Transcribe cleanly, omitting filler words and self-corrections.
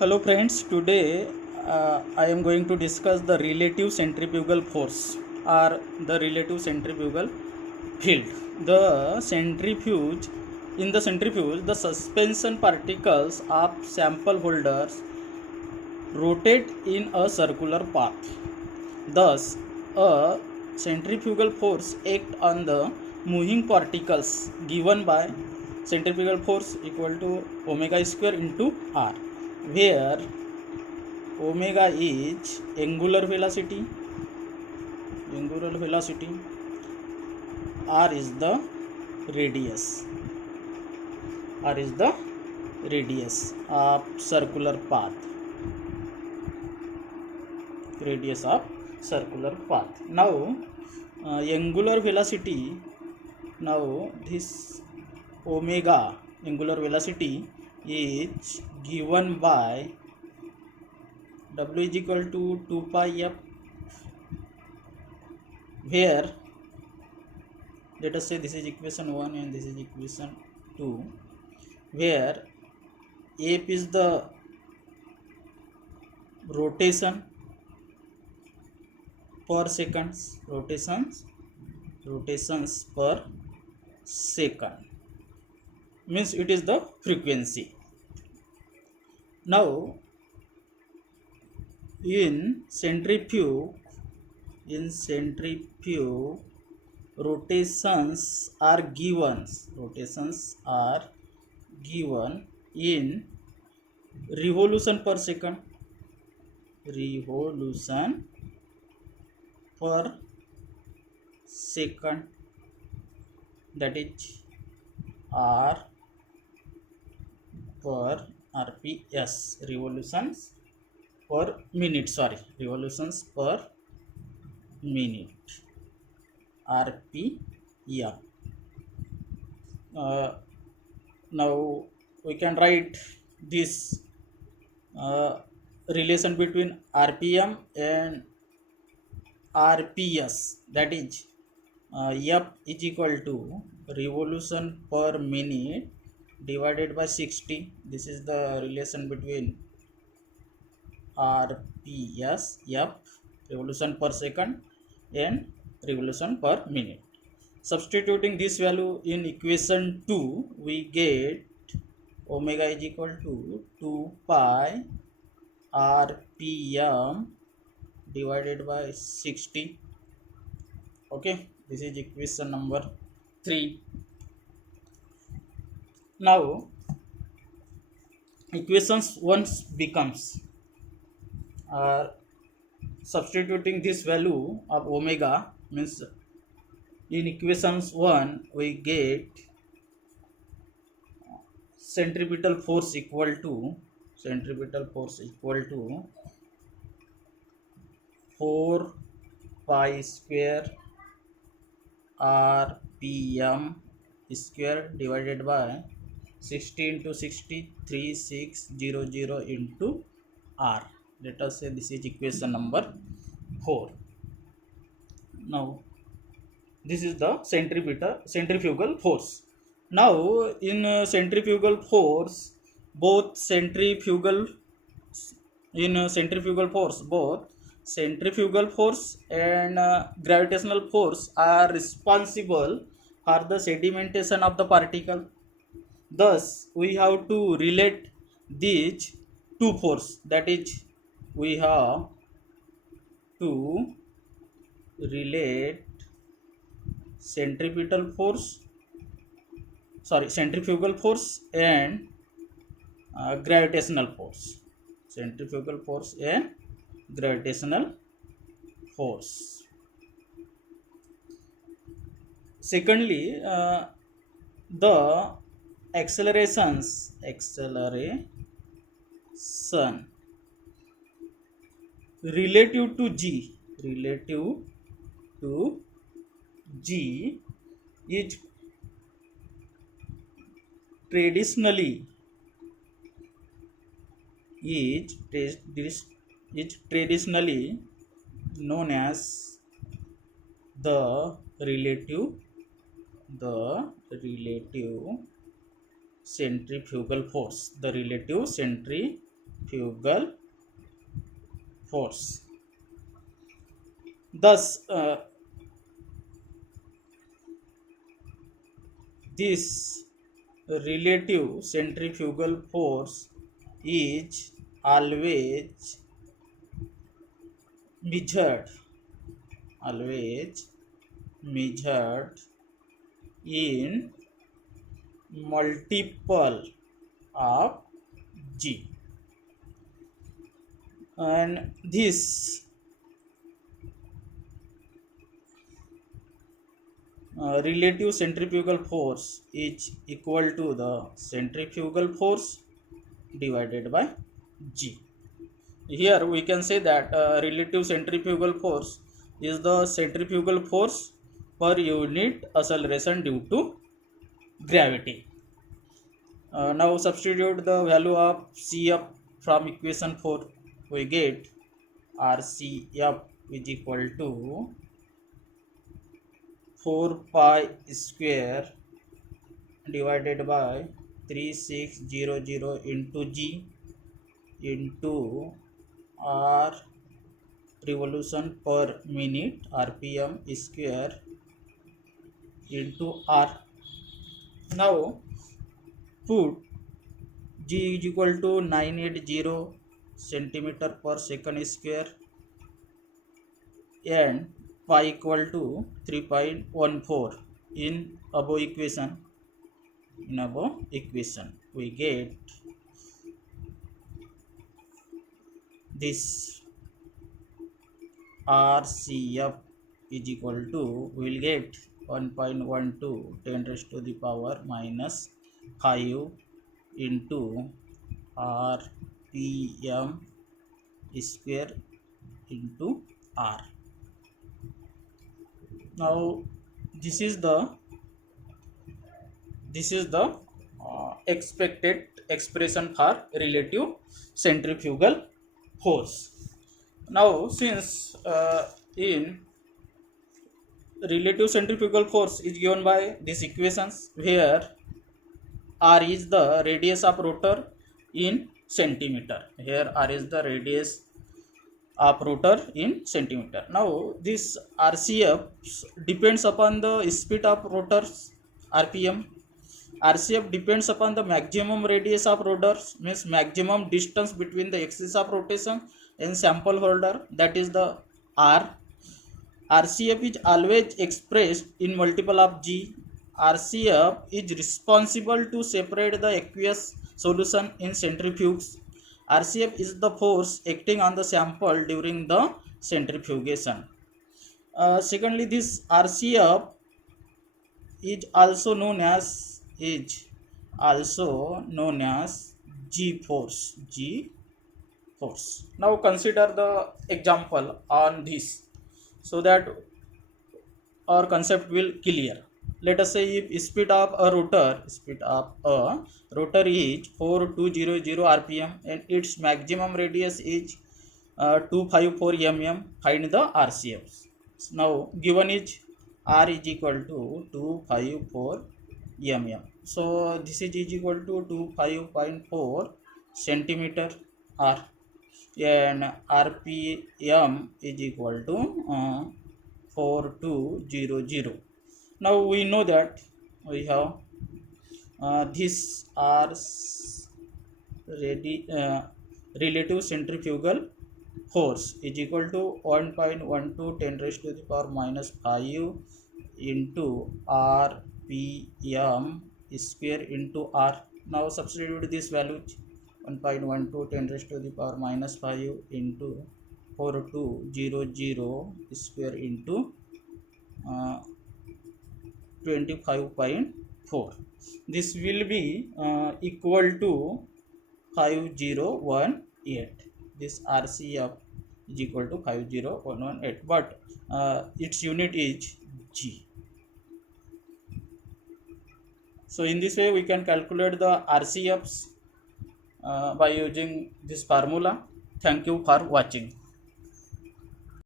Hello friends, today I am going to discuss the relative centrifugal force or the relative centrifugal field. The centrifuge In the centrifuge, the suspension particles of sample holders rotate in a circular path. Thus, a centrifugal force acts on the moving particles given by centrifugal force equal to omega square into r, where omega is angular velocity, r is the radius, of circular path, Now, angular velocity, now this omega angular velocity is given by w is equal to 2 pi f, where let us say this is equation 1 and this is equation 2, where f is the rotation per seconds, rotations per second, means it is the frequency. Now in centrifuge rotations are given in revolution per second, that is r per rps, revolutions per minute, rpm. Now we can write this relation between rpm and rps, that is f is equal to revolution per minute divided by 60. This is the relation between rps, f, revolution per second, and revolution per minute. Substituting this value in equation 2, we get omega is equal to 2 pi rpm divided by 60. Okay, this is equation number 3. Now equations 1 becomes substituting this value of omega, means in equations 1 we get centripetal force equal to 4 pi square rpm square divided by 60 into 60, 3600 into r. Let us say this is equation number 4. Now this is the centrifugal force. Now in centrifugal force, both centrifugal and gravitational force are responsible for the sedimentation of the particle. Thus we have to relate these two forces, that is we have to relate centrifugal force and gravitational force. Secondly, the acceleration relative to g is traditionally known as the relative centrifugal force. centrifugal force. Thus, this relative centrifugal force is always measured in multiple of g, and this relative centrifugal force is equal to the centrifugal force divided by g. Here we can say that relative centrifugal force is the centrifugal force per unit acceleration due to gravity. Now substitute the value of Cf from equation 4. We get RCF is equal to 4 pi square divided by 3600 into G into R revolution per minute RPM square into R. Now put G is equal to 980 centimeter per second square and pi equal to 3.14 in above equation. We get this RCF is equal to, we will get 1.12 10 raised to the power minus 5 into RPM square into R. Now this is the expected expression for relative centrifugal force. Now since in relative centrifugal force is given by these equations, where R is the radius of rotor in centimeter. Here R is the radius of rotor in centimeter. Now this RCF depends upon the speed of rotors RPM. RCF depends upon the maximum radius of rotors, means maximum distance between the axis of rotation and sample holder, that is the R. RCF is always expressed in multiple of G. RCF is responsible to separate the aqueous solution in centrifuges. RCF is the force acting on the sample during the centrifugation. Secondly, this RCF is also known as G force. Now consider the example on this so that our concept will clear. Let us say if speed of a rotor is 4200 rpm and its maximum radius is 254 mm, find the RCF. Now given is R is equal to 254 mm, so this is equal to 25.4 centimeter R, and RPM is equal to 4200. Now we know that we have this R relative centrifugal force is equal to 1.12 10 raised to the power minus 5 into RPM square into R. Now substitute this value, 1.12 10 raised to the power minus 5 into 4200 square into 25.4. This will be equal to 5018. This RCF is equal to 50118, but its unit is G. So in this way we can calculate the RCFs by using this formula. Thank you for watching.